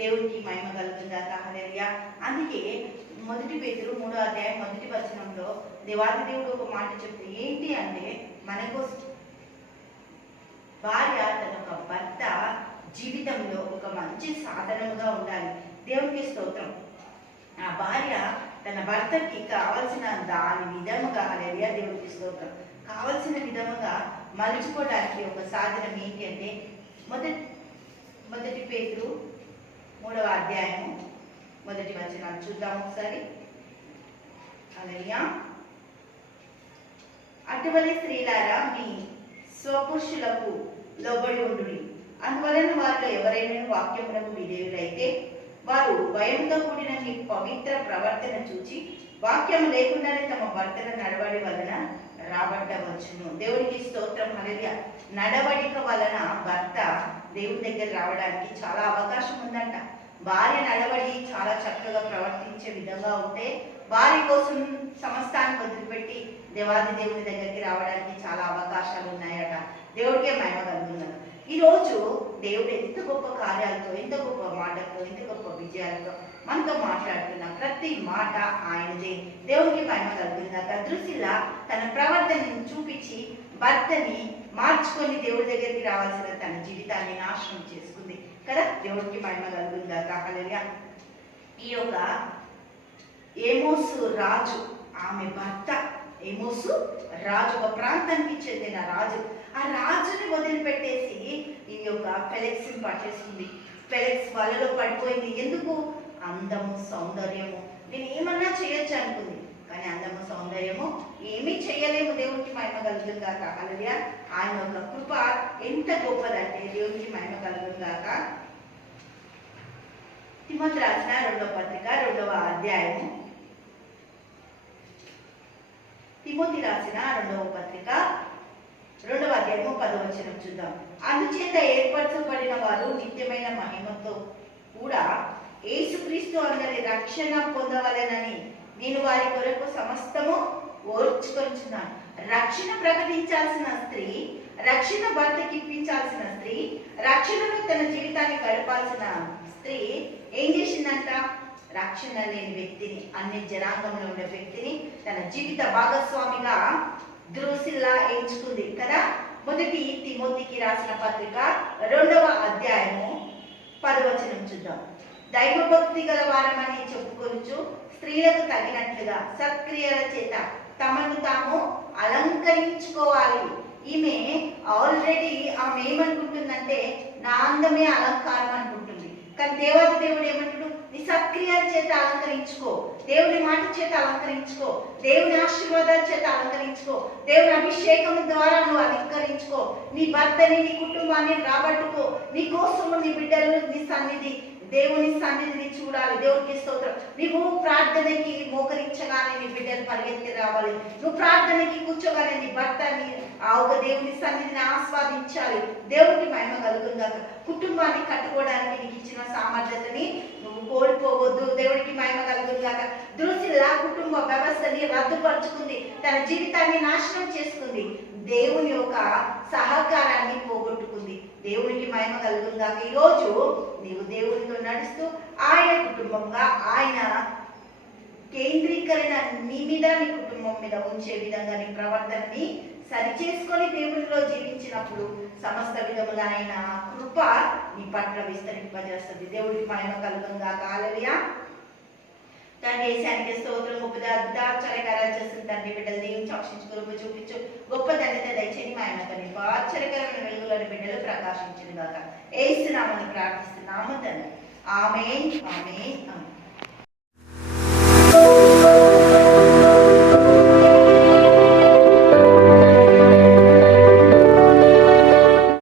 దేవునికి మహిమ కలుగుతుందాక. హల్లెలూయా. అందుకే 1 పేతురు 3వ అధ్యాయం 1వ వచనంలో దేవాది దేవుడు ఒక మాట చెప్తుంది. ఏంటి అంటే, మనకు భార్య తన ఒక భర్త జీవితంలో ఒక మంచి సాధనముగా ఉండాలి. దేవునికి స్తోత్రం. ఆ భార్య తన భర్తకి కావలసిన దాని విధముగా, హల్లెలూయా, దేవునికి స్తోత్రం, కావలసిన విధముగా మలుచుకోవడానికి ఒక సాధనం ఏంటి అంటే, మొదటి పేతురు 3వ అధ్యాయము 1వ వచనం చూద్దాం ఒకసారి. హల్లెలూయా. అటువలే స్త్రీలారా మీ స్వపురుషులకు లోబడి ఉండుడి. అందువలన వారిలో ఎవరైనా వాక్యములకు విధేయులైతే వారు భయంతో కూడిన మీ పవిత్ర ప్రవర్తన చూచి వాక్యం లేకుండానే తమ భర్తల నడవడి వలన రాబట్టవచ్చును. దేవునికి స్తోత్రం. హల్లెలూయా. నడవడిక వలన భర్త దేవుని దగ్గర రావడానికి చాలా అవకాశం ఉందంట. భార్య నడవడి చాలా చక్కగా ప్రవర్తించే విధంగా ఉంటే భార్య కోసం సమస్తాన్ని వదిలిపెట్టి దేవాది దేవుని దగ్గరికి రావడానికి చాలా అవకాశాలు ఉన్నాయట. దేవుడికే మహిమ కలుగుతుంది. ఈరోజు దేవుడు ఎంత గొప్ప కార్యాలతో, ఎంత గొప్ప మాటలతో, ఎంత గొప్ప విజయాలతో మనతో మాట్లాడుతున్న ప్రతి మాట ఆయనదే. దేవుడికి మహిమ కలుగుతుందాక. దృశ్యలా తన ప్రవర్తనని చూపించి భర్తని మార్చుకొని దేవుడి దగ్గరికి రావాల్సిన తన జీవితాన్ని నాశనం చేసుకుంది కదా. దేవుడికి మహిమ కలుగుతుందాక. హల్లెలూయా. ఈ యొక్క ఏమోసు రాజు, ఆమె భర్త ఏమోసు రాజు, ఒక ప్రాంతానికి చెందిన రాజు. ఆ రాజుని వదిలిపెట్టేసి ఈ యొక్క ఫెలెక్స్ పట్టేస్తుంది. ఫెలెక్స్ వలలో పడిపోయింది. ఎందుకు? అందము, సౌందర్యము. నేను ఏమన్నా చేయొచ్చు అనుకుంది, కానీ అందము, సౌందర్యము ఏమీ చేయలేము. దేవునికి మహిమ కలుగుతుందాక. హల్లెలూయా. ఆయన యొక్క కృప ఎంత గొప్పదంటే దేవునికి మహిమ కలుగుతుందాక. తిమోతి రాసిన 2వ పత్రిక 2వ అధ్యాయము, తిమోతి రాసిన 2వ పత్రిక 2వ అధ్యాయము 10వ వచనం చూద్దాం. అందుచేత ఏర్పరచబడిన వారు నిత్యమైన మహిమతో కూడా యేసుక్రీస్తు అందరి రక్షణ పొందవలెనని నేను వారి కొరకు సమస్తము ఓర్చుకొంచున్నాను. రక్షణ ప్రకటించాల్సిన స్త్రీ, రక్షణ భర్తకి ఇప్పించాల్సిన స్త్రీ, రక్షణలో తన జీవితాన్ని గడపాల్సిన స్త్రీ ఏం చేసిందంట? రక్షణ లేని వ్యక్తిని, అన్ని జనాంగంలో ఉండే వ్యక్తిని తన జీవిత భాగస్వామిగా ద్రుసిల్లా ఎంచుకుంది కదా. 1 తిమోతికి రాసిన పత్రిక 2వ అధ్యాయము 10వ వచనం చూద్దాం. దైవభక్తి గల వారమని చెప్పుకొనుచు స్త్రీలకు తగినట్లుగా సత్క్రియల చేత తమను తాము అలంకరించుకోవాలి. ఈమె ఆల్రెడీ ఆమె ఏమనుకుంటుందంటే, నా అందమే అలంకారం అనుకుంటుంది. కానీ దేవాది దేవుడు ఏమంటాడు? నీ సత్క్రియల చేత అలంకరించుకో, దేవుని మాట చేత అలంకరించుకో, దేవుని ఆశీర్వాదాల చేత అలంకరించుకో, దేవుని అభిషేకం ద్వారా నువ్వు అలంకరించుకో, నీ భర్తని, నీ కుటుంబాన్ని రాబట్టుకో, నీ కోసము నీ బిడ్డలు, నీ సన్నిధి, దేవుని సన్నిధిని చూడాలి. దేవునికి స్తోత్రం. నువ్వు ప్రార్థనకి మోకరించగానే నీ బిడ్డలు పరిగెత్తి రావాలి. నువ్వు ప్రార్థనకి కూర్చోగానే నీ భర్తని ఒక దేవుని సన్నిధిని ఆస్వాదించాలి. దేవునికి మహిమ కలుగుతుందాక. కుటుంబాన్ని కట్టుకోవడానికి నీకు ఇచ్చిన సామర్థ్యతని నువ్వు కోల్పోవద్దు. దేవుడికి మహిమ కలుగుతుందాక. దృశ్యలా కుటుంబ వ్యవస్థని రద్దుపరుచుకుంది, తన జీవితాన్ని నాశనం చేసుకుంది, దేవుని యొక్క సహకారాన్ని పోగొట్టుకుంది. దేవునికి మహిమ కలుగుతుందాక. ఈరోజు నీవు దేవునితో నడుస్తూ ఆయన కుటుంబంగా, ఆయన కేంద్రీకరణ నీ మీద, నీ కుటుంబం మీద ఉంచే విధంగా నీ ప్రవర్తనని సరిచేసుకొని దేవునిలో జీవించినప్పుడు సమస్త విధముగా ఆయన కృప నీ పట్ల విస్తరింపజేస్తుంది. దేవుడికి మహిమ కలుగుతుందాక. హల్లెలూయా. తండ్రి యేసానికి స్తోత్రం. గొప్ప ఆశ్చర్యకార్యాలు చేస్తుంది తండ్రి. బిడ్డలు దేవుని సాక్షించుకో, చూపించు, గొప్ప ధన్యత దయచేని మాయమతని ఆశ్చర్యకరమైన వెలుగులోని బిడ్డలు ప్రకాశించిన గాక. యేసు నామమున ప్రార్థిస్తున్నాము తండ్రి. ఆమేన్, ఆమేన్, ఆమేన్.